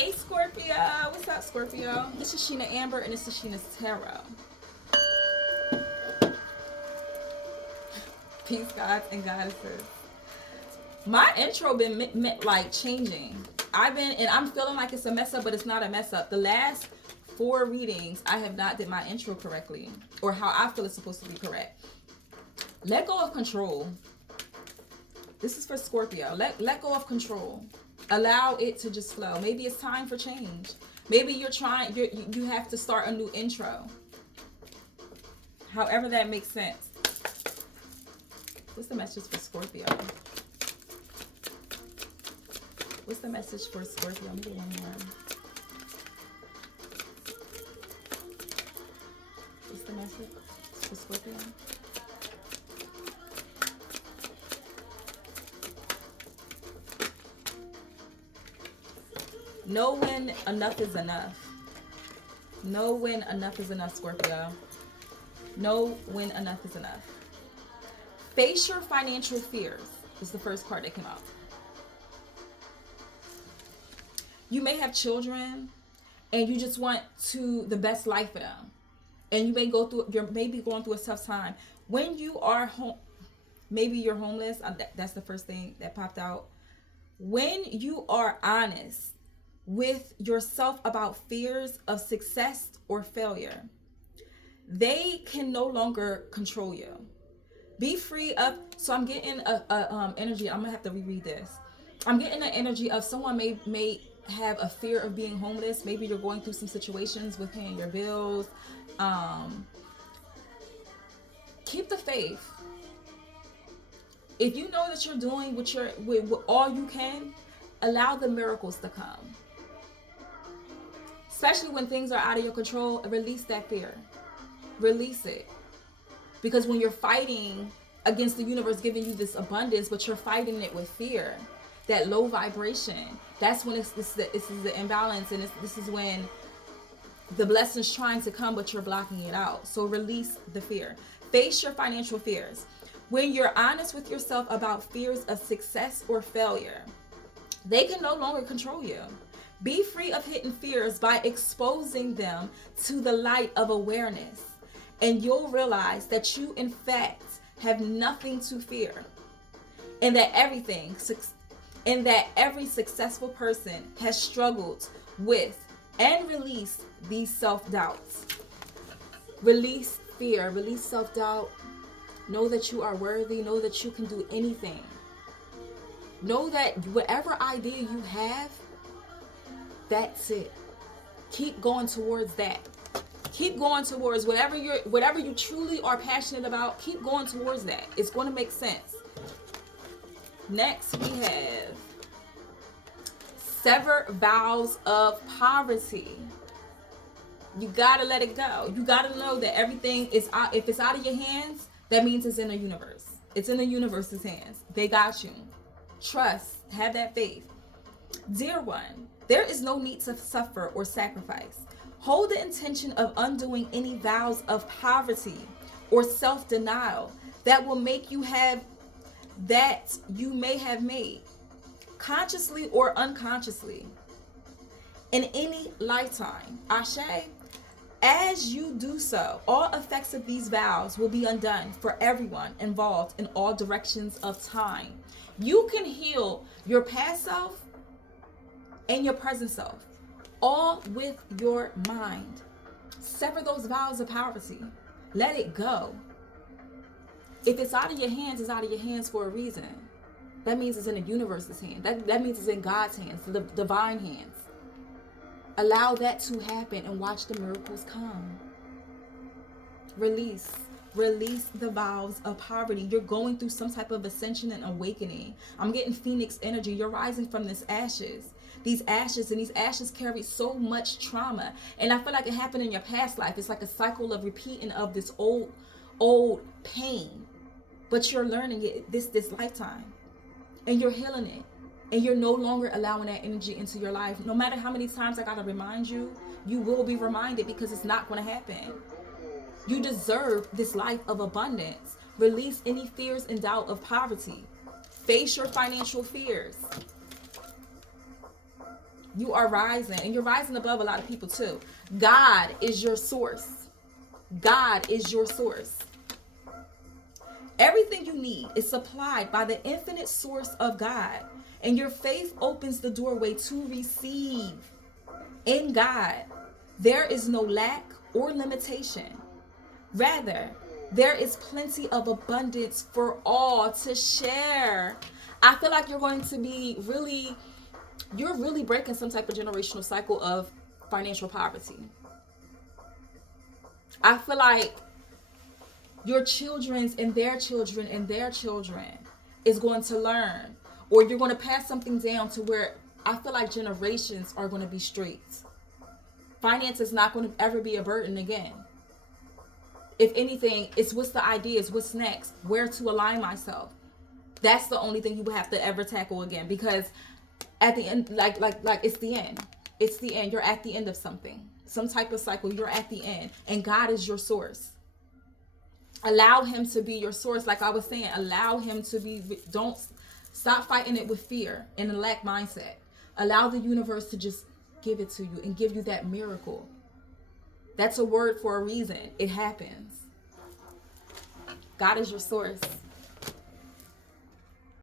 Hey Scorpio, what's up Scorpio? This is Sheena Amber and this is Sheena's Tarot. Peace gods and goddesses. My intro been like changing. I'm feeling like it's a mess up, but it's not a mess up. The last 4 readings, I have not did my intro correctly or how I feel it's supposed to be correct. Let go of control. This is for Scorpio. Let go of control. Allow it to just flow. Maybe it's time for change. Maybe you have to start a new intro. However that makes sense. What's the message for Scorpio? What's the message for Scorpio? Let me do one more. What's the message for Scorpio? Know when enough is enough. Know when enough is enough, Scorpio. Know when enough is enough. Face your financial fears is the first card that came out. You may have children and you just want the best life for them. And you may you're maybe going through a tough time. When you are home, maybe you're homeless. That's the first thing that popped out. When you are honest with yourself about fears of success or failure, they can no longer control you. Be free of, so I'm getting a energy, I'm gonna have to reread this. I'm getting an energy of someone may have a fear of being homeless. Maybe you're going through some situations with paying your bills. Keep the faith. If you know that you're doing with all you can, allow the miracles to come. Especially when things are out of your control, release that fear. Release it. Because when you're fighting against the universe giving you this abundance, but you're fighting it with fear, that low vibration, that's when this is the imbalance, and this is when the blessing's trying to come, but you're blocking it out. So release the fear. Face your financial fears. When you're honest with yourself about fears of success or failure, they can no longer control you. Be free of hidden fears by exposing them to the light of awareness. And you'll realize that you, in fact, have nothing to fear. And that every successful person has struggled with and released these self-doubts. Release fear, release self-doubt. Know that you are worthy. Know that you can do anything. Know that whatever idea you have, that's it. Keep going towards that. Keep going towards whatever you truly are passionate about. Keep going towards that. It's going to make sense. Next, we have sever vows of poverty. You got to let it go. You got to know that everything is out. If it's out of your hands, that means it's in the universe. It's in the universe's hands. They got you. Trust. Have that faith. Dear one, there is no need to suffer or sacrifice. Hold the intention of undoing any vows of poverty or self-denial that will make you have that you may have made, consciously or unconsciously, in any lifetime. Ashe. As you do so, all effects of these vows will be undone for everyone involved in all directions of time. You can heal your past self and your present self, all with your mind. Sever those vows of poverty. Let it go. If it's out of your hands, it's out of your hands for a reason. That means it's in the universe's hand. That means it's in God's hands, the divine hands. Allow that to happen and watch the miracles come. Release the vows of poverty. You're going through some type of ascension and awakening. I'm getting Phoenix energy. You're rising from this ashes. These ashes carry so much trauma. And I feel like it happened in your past life. It's like a cycle of repeating of this old pain. But you're learning it this lifetime. And you're healing it. And you're no longer allowing that energy into your life. No matter how many times I gotta remind you, you will be reminded, because it's not gonna happen. You deserve this life of abundance. Release any fears and doubt of poverty. Face your financial fears. You are rising, and you're rising above a lot of people too. God is your source. God is your source. Everything you need is supplied by the infinite source of God, and your faith opens the doorway to receive. In God, there is no lack or limitation. Rather, there is plenty of abundance for all to share. I feel like you're really breaking some type of generational cycle of financial poverty. I feel like your children's and their children is going to learn, or you're going to pass something down to where I feel like generations are going to be straight. Finance is not going to ever be a burden again. If anything, it's what's the ideas, what's next, where to align myself. That's the only thing you would have to ever tackle again, because at the end, like it's the end. It's the end. You're at the end of something, some type of cycle. You're at the end, and God is your source. Allow him to be your source. Like I was saying, allow him to be. Don't stop fighting it with fear and a lack mindset. Allow the universe to just give it to you and give you that miracle. That's a word for a reason. It happens. God is your source.